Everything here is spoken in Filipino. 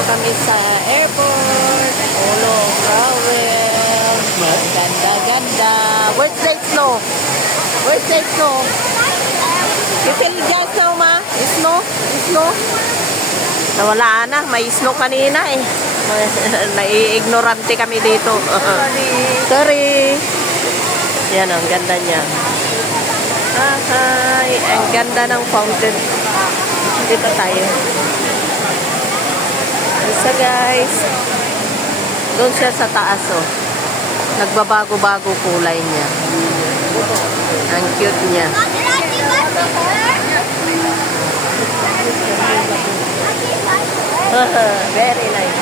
Nandito kami sa airport. Ulo, Rowell. Ganda-ganda. Where's the snow? Where's the snow? You feel just snow, ma? Snow? Snow? Nawala na. May snow kanina eh. Nai-ignorante kami dito. Sorry. Yan, ang ganda niya. Hi. Ang ganda ng fountain. Dito tayo. Isa guys. Doon siya sa taas oh. Nagbabago-bago kulay niya. Ang cute niya. Very nice.